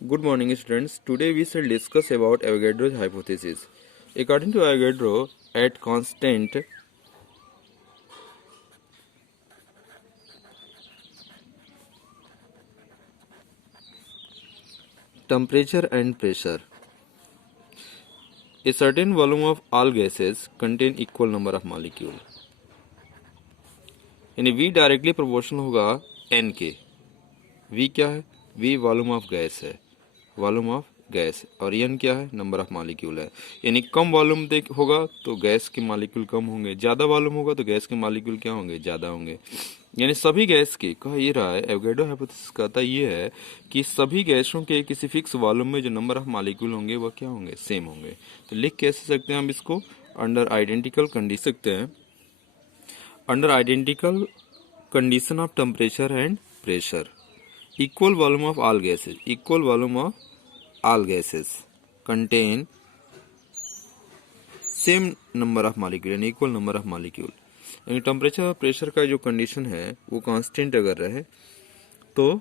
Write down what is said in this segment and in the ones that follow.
Good morning, students. Today we shall discuss about Avogadro's hypothesis. According to Avogadro, at constant temperature and pressure, a certain volume of all gases contain equal number of molecules. यानी V directly proportional होगा N के. V क्या है? V volume of gas है, volume of gas, और N क्या है? Number of molecule है. यानी कम वॉल्यूम होगा तो गैस के मॉलिक्यूल कम होंगे, ज़्यादा वॉल्यूम होगा तो गैस के मॉलिक्यूल क्या होंगे? ज़्यादा होंगे. यानी सभी गैस के कहा ये रहा है, एवोगैड्रो हाइपोथेसिस कहता ये है कि सभी गैसों के किसी फिक्स वॉल्यूम में जो नंबर ऑफ मॉलिक्यूल होंगे वह क्या होंगे? सेम होंगे. तो लिख कैसे सकते हैं हम इसको? अंडर आइडेंटिकल कंडीशन सकते हैं, under identical condition of temperature and pressure, equal volume of all gases, equal volume of all gases contain same number of molecule, यानी equal number of molecule. यानी टेम्परेचर और प्रेशर का जो condition है वो constant अगर रहे तो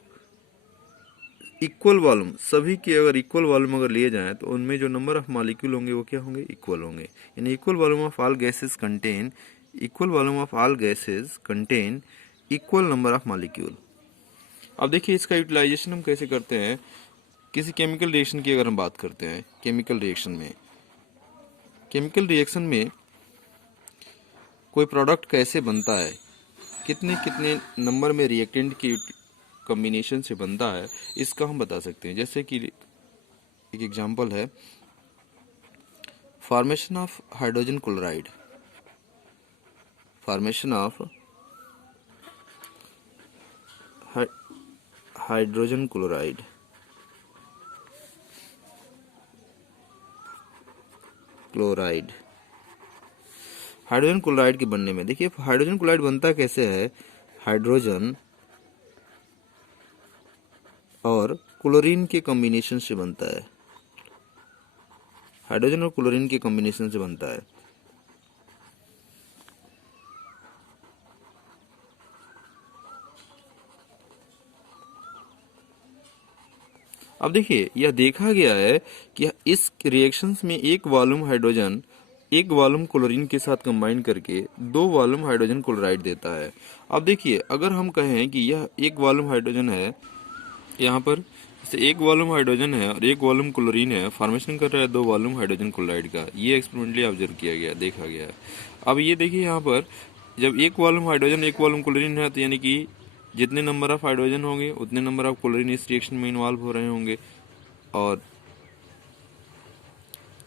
इक्वल वॉल्यूम, सभी की अगर इक्वल वॉल्यूम अगर लिए जाएं तो उनमें जो नंबर ऑफ मॉलिक्यूल होंगे वो क्या होंगे? इक्वल होंगे. यानी equal volume of all gases contain, equal volume of all gases contain equal number of molecule. अब देखिए इसका यूटिलाइजेशन हम कैसे करते हैं. किसी केमिकल रिएक्शन की अगर हम बात करते हैं, केमिकल रिएक्शन में कोई प्रोडक्ट कैसे बनता है, कितने कितने नंबर में रिएक्टेंट की कॉम्बिनेशन से बनता है, इसका हम बता सकते हैं. जैसे कि एक एग्जांपल है formation of hydrogen chloride, formation of hydrogen chloride. Hydrogen chloride के बनने में देखिए हाइड्रोजन क्लोराइड बनता कैसे है? हाइड्रोजन और क्लोरीन के कॉम्बिनेशन से बनता है, हाइड्रोजन और क्लोरीन के कॉम्बिनेशन से बनता है. अब देखिए यह देखा गया है कि इस रिएक्शंस में एक वॉल्यूम हाइड्रोजन एक वॉल्यूम क्लोरीन के साथ कंबाइन करके दो वॉल्यूम हाइड्रोजन क्लोराइड देता है. अब देखिए अगर हम कहें कि यह एक वॉल्यूम हाइड्रोजन है, यहाँ पर जैसे एक वॉल्यूम हाइड्रोजन है और एक वॉल्यूम क्लोरीन है, फॉर्मेशन कर रहा है दो वॉल्यूम हाइड्रोजन क्लोराइड का. ये एक्सपेरिमेंटली ऑब्जर्व किया गया, देखा गया है. अब ये देखिए यहाँ पर जब एक वॉल्यूम हाइड्रोजन एक वॉल्यूम क्लोरीन है तो यानी कि जितने नंबर ऑफ हाइड्रोजन होंगे उतने नंबर ऑफ क्लोरीन इस रिएक्शन में इन्वॉल्व हो रहे होंगे. और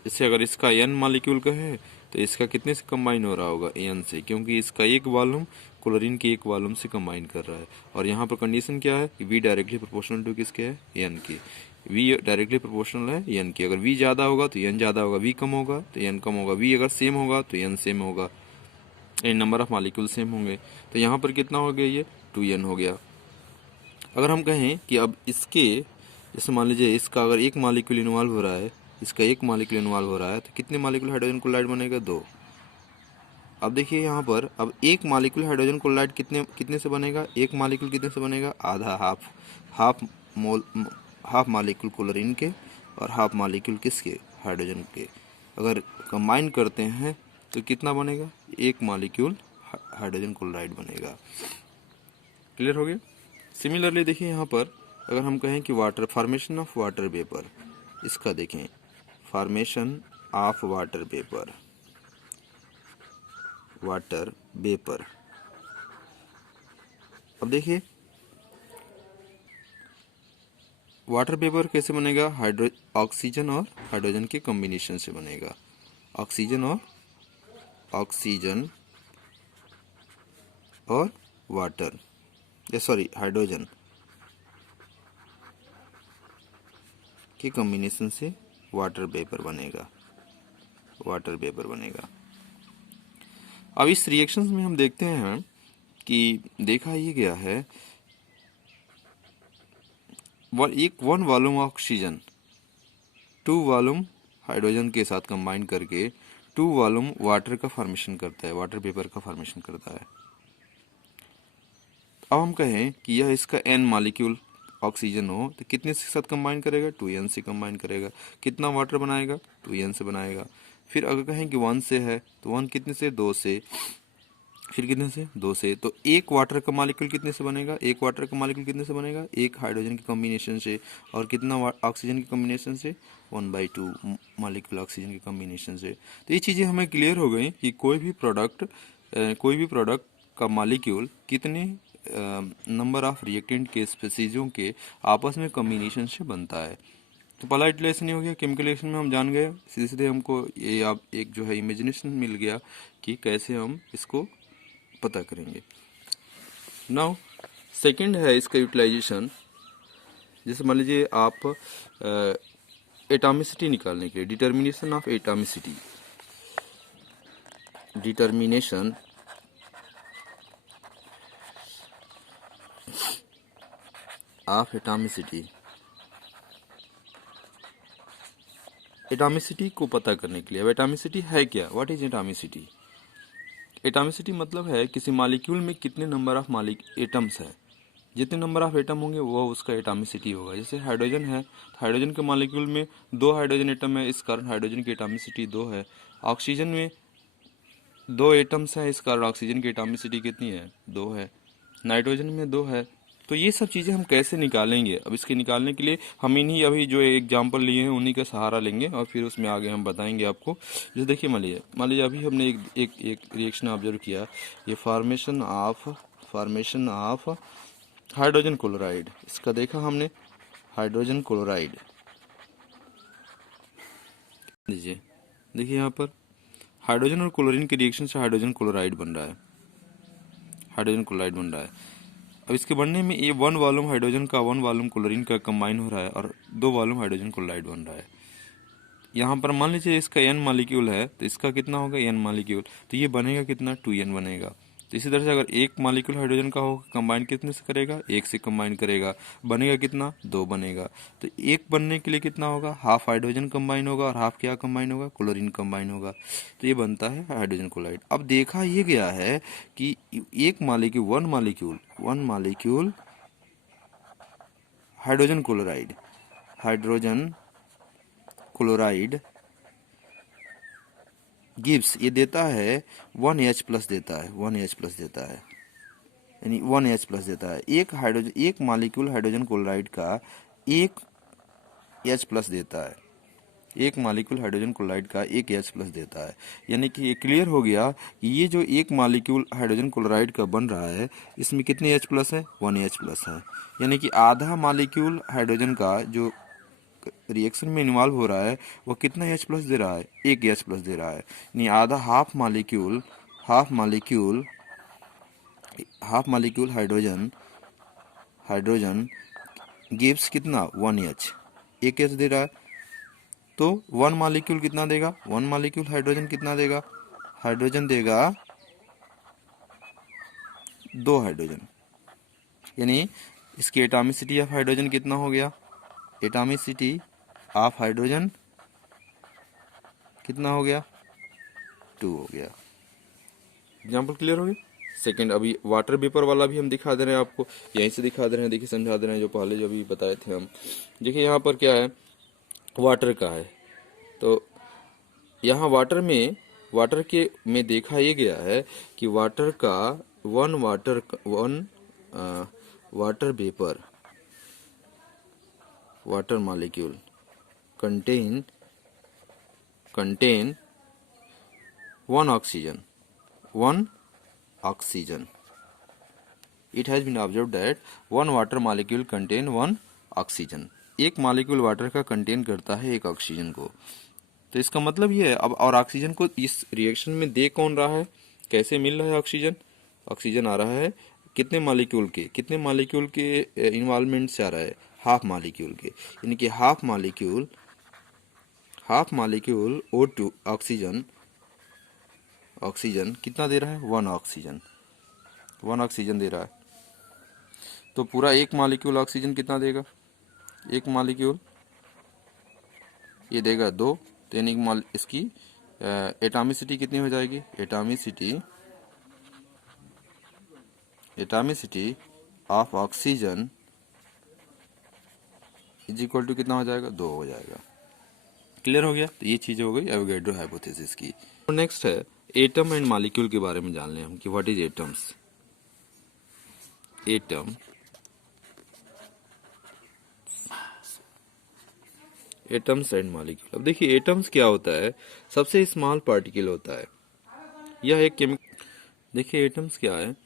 इससे अगर इसका n मॉलिक्यूल का है तो इसका कितने से कंबाइन हो रहा होगा? n से, क्योंकि इसका एक वॉल्यूम क्लोरीन के एक वॉल्यूम से कंबाइन कर रहा है. और यहाँ पर कंडीशन क्या है कि v डायरेक्टली प्रोपोर्शनल टू किसके है? n की. v डायरेक्टली प्रोपोर्शनल है n की. अगर v ज़्यादा होगा तो n ज़्यादा होगा, v कम होगा तो n कम होगा, v अगर सेम होगा तो n सेम होगा, यानी नंबर ऑफ मॉलिक्यूल सेम होंगे. तो यहाँ पर कितना हो गया? ये 2n हो गया. अगर हम कहें कि अब इसके जैसे मान लीजिए इसका अगर एक मॉलिक्यूल इन्वॉल्व हो रहा है, इसका एक मॉलिक्यूल इन्वॉल्व हो रहा है तो कितने मॉलिक्यूल हाइड्रोजन क्लोराइड बनेगा? 2. अब देखिए यहाँ पर अब एक मॉलिक्यूल हाइड्रोजन क्लोराइड कितने कितने से बनेगा? एक मॉलिक्यूल कितने से बनेगा? आधा, हाफ मॉलिक्यूल क्लोरीन के और हाफ मॉलिक्यूल किसके? हाइड्रोजन के. अगर कंबाइन करते हैं तो कितना बनेगा? एक मॉलिक्यूल हाइड्रोजन क्लोराइड बनेगा. क्लियर हो गया? सिमिलरली देखिए यहाँ पर अगर हम कहें कि water, formation of water vapour, इसका देखें फॉर्मेशन ऑफ वाटर वेपर, अब देखिए वाटर वेपर कैसे बनेगा? ऑक्सीजन और हाइड्रोजन के कॉम्बिनेशन से बनेगा. ऑक्सीजन और वाटर, सॉरी हाइड्रोजन के कॉम्बिनेशन से वाटर वेपर बनेगा. अब इस रिएक्शंस में हम देखते हैं कि देखा ये गया है one volume oxygen 2 volume hydrogen के साथ कंबाइन करके 2 वॉल्यूम वाटर का फॉर्मेशन करता है, वाटर वेपर का फॉर्मेशन करता है. अब हम कहें कि यह इसका n मॉलिक्यूल ऑक्सीजन हो तो कितने से साथ कंबाइन करेगा, 2n से कंबाइन करेगा। कितना वाटर बनाएगा, 2n से बनाएगा। फिर अगर कहें कि 1 से है तो 1 कितने से, 2 से, फिर कितने से, 2 से। तो एक वाटर का मॉलिक्यूल कितने से बनेगा, एक वाटर का मॉलिक्यूल कितने से बनेगा, एक हाइड्रोजन के कॉम्बिनेशन से। और कितना ऑक्सीजन के कॉम्बिनेशन से, 1/2 मॉलिक्यूल ऑक्सीजन के कॉम्बिनेशन से। तो ये चीज़ें हमें क्लियर हो गई कि कोई भी प्रोडक्ट का मॉलिक्यूल कितने नंबर ऑफ रिएक्टेंट के स्पीसीजों के आपस में कॉम्बिनेशन से बनता है। तो पहला लेसन ही हो गया। केमिकल रिएक्शन में हम जान गए, सीधे सीधे हमको ये आप एक जो है इमेजिनेशन मिल गया कि कैसे हम इसको पता करेंगे। नाउ सेकंड है इसका यूटिलाइजेशन। जैसे मान लीजिए आप एटॉमिसिटी निकालने के लिए, determination of atomicity, determination of atomicity, atomicity को पता करने के लिए। अब एटॉमिसिटी है क्या, व्हाट इज एटॉमिसिटी? एटॉमिसिटी मतलब है किसी मॉलिक्यूल में कितने नंबर ऑफ एटम्स है। जितने नंबर ऑफ एटम होंगे वो उसका एटॉमिसिटी होगा। जैसे हाइड्रोजन है तो हाइड्रोजन के मॉलिक्यूल में 2 हाइड्रोजन एटम है, इस कारण हाइड्रोजन की एटॉमिसिटी 2 है। ऑक्सीजन में 2 एटम्स है, इस कारण ऑक्सीजन की एटॉमिसिटी कितनी है, 2 है। नाइट्रोजन में 2 है। तो ये सब चीज़ें हम कैसे निकालेंगे? अब इसके निकालने के लिए हम इन्हीं अभी जो एग्जाम्पल लिए हैं उन्हीं का सहारा लेंगे और फिर उसमें आगे हम बताएंगे आपको। जो देखिए मान लीजिए अभी हमने एक रिएक्शन ऑब्जर्व किया, ये फॉर्मेशन ऑफ हाइड्रोजन क्लोराइड। इसका देखा हमने, हाइड्रोजन क्लोराइड लीजिए, देखिए यहाँ पर हाइड्रोजन और क्लोरीन के रिएक्शन से हाइड्रोजन क्लोराइड बन रहा है, हाइड्रोजन क्लोराइड बन रहा है। अब इसके बनने में ये 1 वॉल्यूम हाइड्रोजन का 1 वॉल्यूम क्लोरीन का कंबाइन हो रहा है और 2 वॉल्यूम हाइड्रोजन क्लोराइड बन रहा है। यहाँ पर मान लीजिए इसका n मॉलिक्यूल है तो इसका कितना होगा, n मॉलिक्यूल, तो ये बनेगा कितना, 2n बनेगा। तो इसी तरह से अगर एक मॉलिक्यूल हाइड्रोजन का हो, कंबाइन कितने से करेगा, 1 से कंबाइन करेगा, बनेगा कितना, 2 बनेगा। तो एक बनने के लिए कितना होगा, हाफ हाइड्रोजन कंबाइन होगा और हाफ क्या कंबाइन होगा, क्लोरीन कंबाइन होगा। तो ये बनता है हाइड्रोजन क्लोराइड। अब देखा ये गया है कि एक molecule, one molecule hydrogen chloride Gibbs, ये देता है 1H+ देता है, 1H+ देता है, यानी 1H+ देता है। एक मॉलिक्यूल हाइड्रोजन क्लोराइड का 1H+ देता है, एक मॉलिक्यूल हाइड्रोजन क्लोराइड का 1H+ देता है। यानी कि ये क्लियर हो गया कि ये जो एक मॉलिक्यूल हाइड्रोजन क्लोराइड का बन रहा है इसमें कितने H+ है, 1H+ है। यानी कि आधा मॉलिक्यूल हाइड्रोजन का जो रिएक्शन में इन्वॉल्व हो रहा है वो कितना H+ दे रहा है, 1H+ दे रहा है। यानी आधा हाफ मॉलिक्यूल हाइड्रोजन गिव्स कितना, 1H, 1H दे रहा है। तो 1 मॉलिक्यूल कितना देगा, 1 मॉलिक्यूल हाइड्रोजन कितना देगा, हाइड्रोजन देगा 2 हाइड्रोजन। यानी इसकी एटॉमिसिटी ऑफ हाइड्रोजन कितना हो गया, एटॉमिसिटी ऑफ हाइड्रोजन कितना हो गया, 2 हो गया। एग्जाम्पल क्लियर हो गया। सेकंड, अभी वाटर वेपर वाला भी हम दिखा दे रहे हैं आपको, यहीं से दिखा दे रहे हैं, देखिए समझा दे रहे हैं जो पहले जो अभी बताए थे हम। देखिए यहाँ पर क्या है, वाटर का है। तो यहाँ वाटर के में देखा ये गया है कि वाटर का one water vapour, water molecule contain 1 oxygen. It has been observed that 1 water molecule contain 1 oxygen. एक मॉलिक्यूल वाटर का कंटेन करता है 1 ऑक्सीजन को। तो इसका मतलब ये है, अब और ऑक्सीजन को इस रिएक्शन में दे कौन रहा है, कैसे मिल रहा है ऑक्सीजन, ऑक्सीजन आ रहा है कितने मॉलिक्यूल के इन्वॉल्वमेंट से आ रहा है, हाफ मॉलिक्यूल के। यानी कि हाफ मॉलिक्यूल O2 ऑक्सीजन कितना दे रहा है, 1 ऑक्सीजन दे रहा है। तो पूरा एक मॉलिक्यूल ऑक्सीजन कितना देगा, एक मॉलिक्यूल ये देगा 2। तो यानी इसकी एटॉमिसिटी कितनी हो जाएगी, atomicity of oxygen is equal to कितना हो जाएगा, 2 हो जाएगा। क्लियर हो गया। तो ये चीज़ हो गई एवोगैड्रो हाइपोथेसिस की। और नेक्स्ट है एटम एंड मॉलिक्यूल के बारे में जान लें हम कि what is atoms. Atom, atoms and molecule. अब देखिए एटम्स क्या होता है, सबसे स्मॉल पार्टिकल होता है। यह एक केमिकल, देखिए एटम्स क्या है,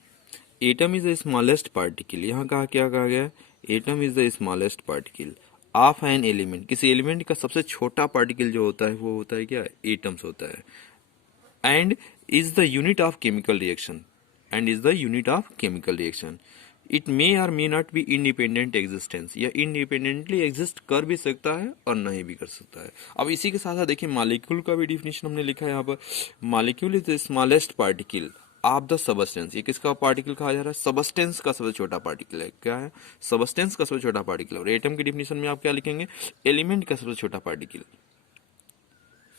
atom is the smallest particle. यहाँ कहा क्या कहा गया है, atom is the smallest particle of an element. किसी एलिमेंट का सबसे छोटा पार्टिकल जो होता है वो होता है क्या, एटम्स होता है। And is the unit of chemical reaction, and is the unit of chemical reaction. It may और may not be independent existence, या इंडिपेंडेंटली एग्जिस्ट कर भी सकता है और नहीं भी कर सकता है। अब इसी के साथ साथ देखिए मॉलिक्यूल का भी डिफिनेशन हमने लिखा है यहाँ पर। Molecule is the smallest particle of the substance. ये किसका पार्टिकल कहा जा रहा है, सबस्टेंस का सबसे छोटा पार्टिकल है। क्या है, सबस्टेंस का सबसे छोटा पार्टिकल। और एटम की डिफिनेशन में आप क्या लिखेंगे, एलिमेंट का सबसे छोटा पार्टिकल।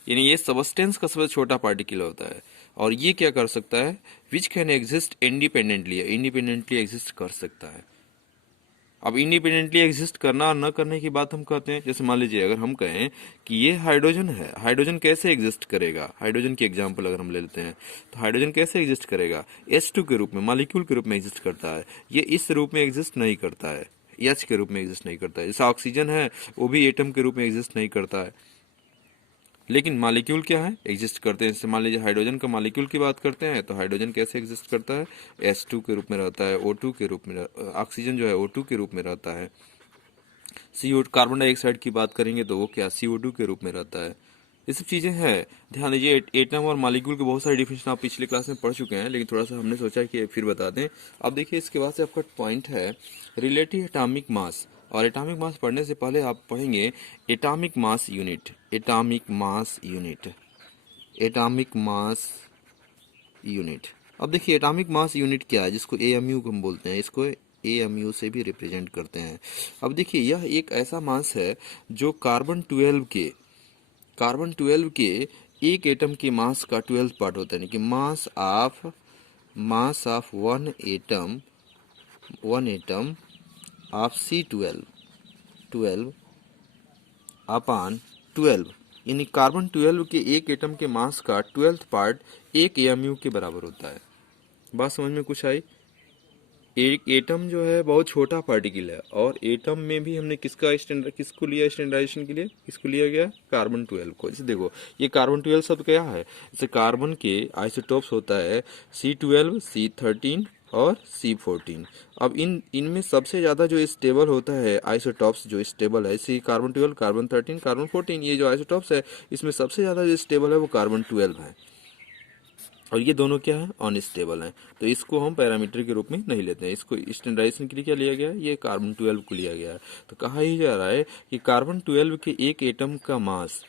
यानी ये सबस्टेंस का सबसे छोटा पार्टिकल होता है। और ये क्या कर सकता है, which can exist independently, independently exist कर सकता है। अब इंडिपेंडेंटली एग्जिस्ट करना और न करने की बात हम कहते हैं, जैसे मान लीजिए अगर हम कहें कि ये हाइड्रोजन है, हाइड्रोजन कैसे एग्जिस्ट करेगा, हाइड्रोजन की एग्जांपल अगर हम ले लेते हैं तो हाइड्रोजन कैसे एग्जिस्ट करेगा, H2 के रूप में, मॉलिक्यूल के रूप में एग्जिस्ट करता है। ये इस रूप में एग्जिस्ट नहीं करता है, H के रूप में एग्जिस्ट नहीं करता है। जैसे ऑक्सीजन है वो भी एटम के रूप में एग्जिस्ट नहीं करता है। लेकिन मॉलिक्यूल क्या है, एग्जिस्ट करते हैं। जैसे मान लीजिए हाइड्रोजन का मॉलिक्यूल की बात करते हैं तो हाइड्रोजन कैसे एग्जिस्ट करता है, H2 के रूप में रहता है, O2 के रूप में, ऑक्सीजन जो है O2 के रूप में रहता है। CO, कार्बन डाइऑक्साइड की बात करेंगे तो वो क्या, CO2 के रूप में रहता है। ये सब चीज़ें हैं। ध्यान दीजिए एटम और मॉलिक्यूल के बहुत सारे डिफिनेशन आप पिछले क्लास में पढ़ चुके हैं, लेकिन थोड़ा सा हमने सोचा कि फिर बता दें। अब देखिए इसके बाद से आपका पॉइंट है रिलेटिव एटॉमिक मास। और एटॉमिक मास पढ़ने से पहले आप पढ़ेंगे atomic mass unit, atomic mass unit, atomic mass unit. अब देखिए एटॉमिक मास यूनिट क्या है, जिसको AMU हम बोलते हैं, इसको AMU से भी रिप्रेजेंट करते हैं। अब देखिए यह एक ऐसा मास है जो कार्बन 12 के एक एटम के मास का 12th पार्ट होता है। यानी कि mass of one atom of C12 upon 12, यानी कार्बन 12 के एक एटम के मास का 12th पार्ट एक AMU के बराबर होता है। बात समझ में कुछ आई। एक एटम जो है बहुत छोटा पार्टिकल है, और एटम में भी हमने किसको लिया स्टैंडर्डाइजेशन के लिए, किसको लिया गया, कार्बन 12 को। जैसे देखो ये कार्बन 12 शब्द क्या है, जैसे कार्बन के आइसोटोप्स होता है C12, C13 और C14। अब इनमें सबसे ज्यादा जो स्टेबल होता है आइसोटॉप्स, जो स्टेबल है, सी कार्बन 12, कार्बन 13, कार्बन 14, ये जो आइसोटॉप्स है इसमें सबसे ज्यादा जो स्टेबल है वो कार्बन 12 है। और ये दोनों क्या है, अनस्टेबल हैं। तो इसको हम पैरामीटर के रूप में नहीं लेते हैं। इसको स्टैंडर्डाइजेशन के लिए क्या लिया गया है, ये कार्बन 12 को लिया गया है। तो कहा ही जा रहा है कि कार्बन 12 के एक एटम का मास,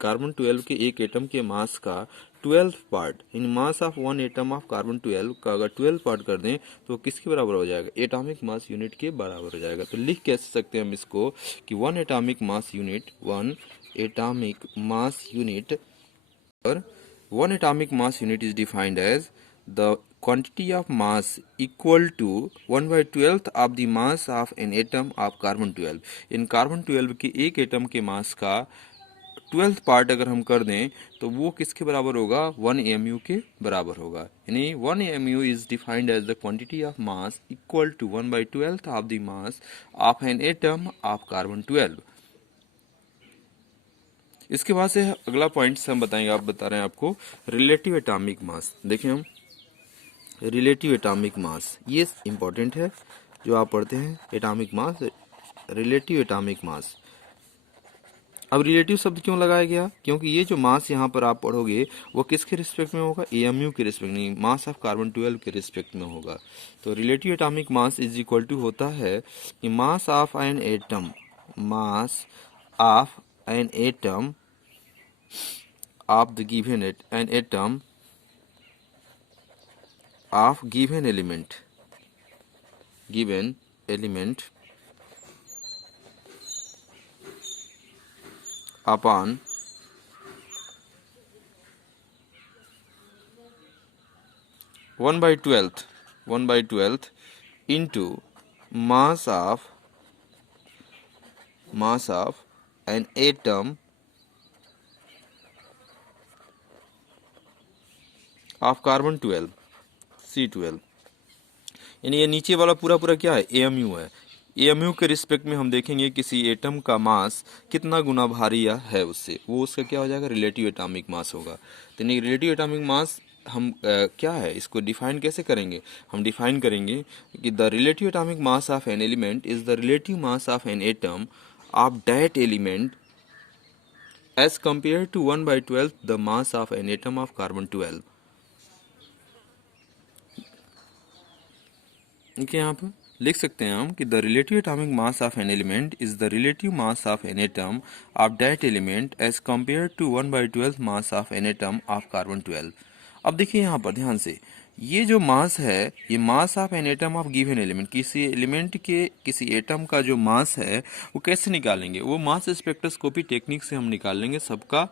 कार्बन 12 के एक एटम के मास का 12th part, in mass of one atom of carbon 12 का अगर 12 पार्ट कर दें तो किसके बराबर हो जाएगा, एटॉमिक मास यूनिट के बराबर हो जाएगा। तो लिख कैसे सकते हैं हम इसको कि वन एटॉमिक मास यूनिट और one atomic mass unit is defined as the quantity of mass equal to 1/12th of the mass of an atom of carbon 12। In carbon 12 के एक एटम के मास का 12th पार्ट अगर हम कर दें तो वो किसके बराबर होगा, 1 AMU के बराबर होगा। यानी 1 AMU is defined as the quantity of mass equal to 1/12th of the mass of an atom of carbon 12। इसके बाद से अगला पॉइंट हम बताएंगे, आप बता रहे हैं आपको रिलेटिव एटॉमिक मास। देखिए हम रिलेटिव एटॉमिक मास, ये इंपॉर्टेंट है जो आप पढ़ते हैं, एटॉमिक मास, रिलेटिव एटॉमिक मास। अब रिलेटिव शब्द क्यों लगाया गया, क्योंकि ये जो मास यहाँ पर आप पढ़ोगे वो किसके रिस्पेक्ट में होगा, AMU के रिस्पेक्ट, नहीं मास ऑफ कार्बन 12 के रिस्पेक्ट में होगा। तो relative atomic mass is equal to होता है कि mass of an atom, mass of an atom of the given an atom of given element upon 1/12th into mass of mass of an atom of carbon 12 C12। यानी ये नीचे वाला पूरा पूरा क्या है, एएमयू है। एएमयू के रिस्पेक्ट में हम देखेंगे किसी एटम का मास कितना गुना भारी या है उससे, वो उसका क्या हो जाएगा, रिलेटिव एटॉमिक मास होगा। तो यानी रिलेटिव एटॉमिक मास हम क्या है, इसको डिफाइन कैसे करेंगे, हम डिफाइन करेंगे कि the relative atomic mass of an element is the relative mass of an atom of that element as compare to 1/12 the mass of an atom of carbon 12। देखिए यहाँ पर लिख सकते हैं हम कि the relative atomic mass of an element is the relative mass of an atom of that element as compare to 1/12 mass of an atom of carbon 12। अब देखिए यहाँ पर ध्यान से, ये जो मास है, ये मास of an atom of given element, किसी एलिमेंट के किसी एटम का जो मास है वो कैसे निकालेंगे, वो मास स्पेक्ट्रोस्कोपी टेक्निक से हम निकाल लेंगे सबका।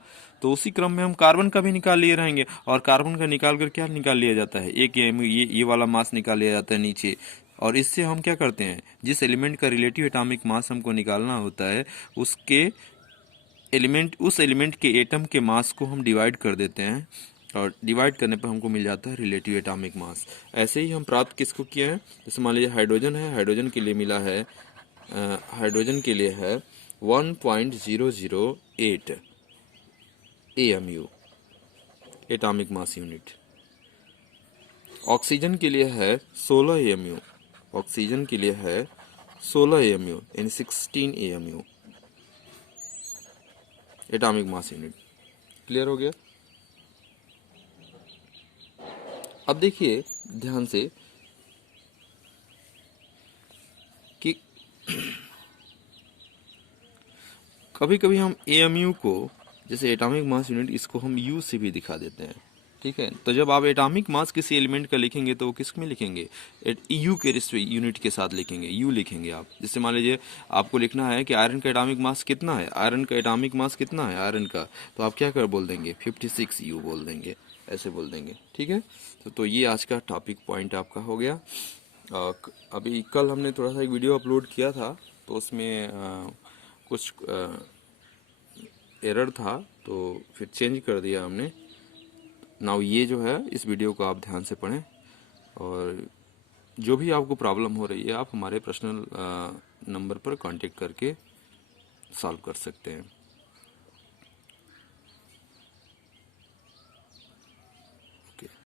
तो उसी क्रम में हम कार्बन का भी निकाल लिए रहेंगे, और कार्बन का निकाल कर क्या निकाल लिया जाता है, एक ये वाला मास निकाल लिया जाता है नीचे। और इससे हम क्या करते हैं, जिस एलिमेंट का रिलेटिव एटॉमिक मास हमको निकालना होता है उसके उस एलिमेंट के एटम के मास को हम डिवाइड कर देते हैं, और डिवाइड करने पर हमको मिल जाता है रिलेटिव एटॉमिक मास। ऐसे ही हम प्राप्त किसको किए हैं, जैसे मान लीजिए हाइड्रोजन है, हाइड्रोजन के लिए मिला है, हाइड्रोजन के लिए है 1.008 AMU atomic mass unit. Oxygen के लिए है 16 AMU, ऑक्सीजन के लिए है 16 AMU यानी 16 AMU atomic mass unit. Clear हो गया। अब देखिए ध्यान से कि कभी कभी हम AMU को, जैसे एटॉमिक मास यूनिट, इसको हम U से भी दिखा देते हैं, ठीक है। तो जब आप एटॉमिक मास किसी एलिमेंट का लिखेंगे तो वो किस में लिखेंगे, यू के यूनिट के साथ लिखेंगे, यू लिखेंगे आप। जैसे मान लीजिए आपको लिखना है कि आयरन का एटॉमिक मास कितना है, आयरन का एटॉमिक मास कितना है आयरन का, तो आप क्या कर बोल देंगे, 56 यू बोल देंगे, ऐसे बोल देंगे, ठीक है। तो ये आज का टॉपिक पॉइंट आपका हो गया। अभी कल हमने थोड़ा सा एक वीडियो अपलोड किया था, तो उसमें कुछ एरर था, तो फिर चेंज कर दिया हमने। नाउ ये जो है, इस वीडियो को आप ध्यान से पढ़ें, और जो भी आपको प्रॉब्लम हो रही है आप हमारे पर्सनल नंबर पर कांटेक्ट करके सॉल्व कर सकते हैं।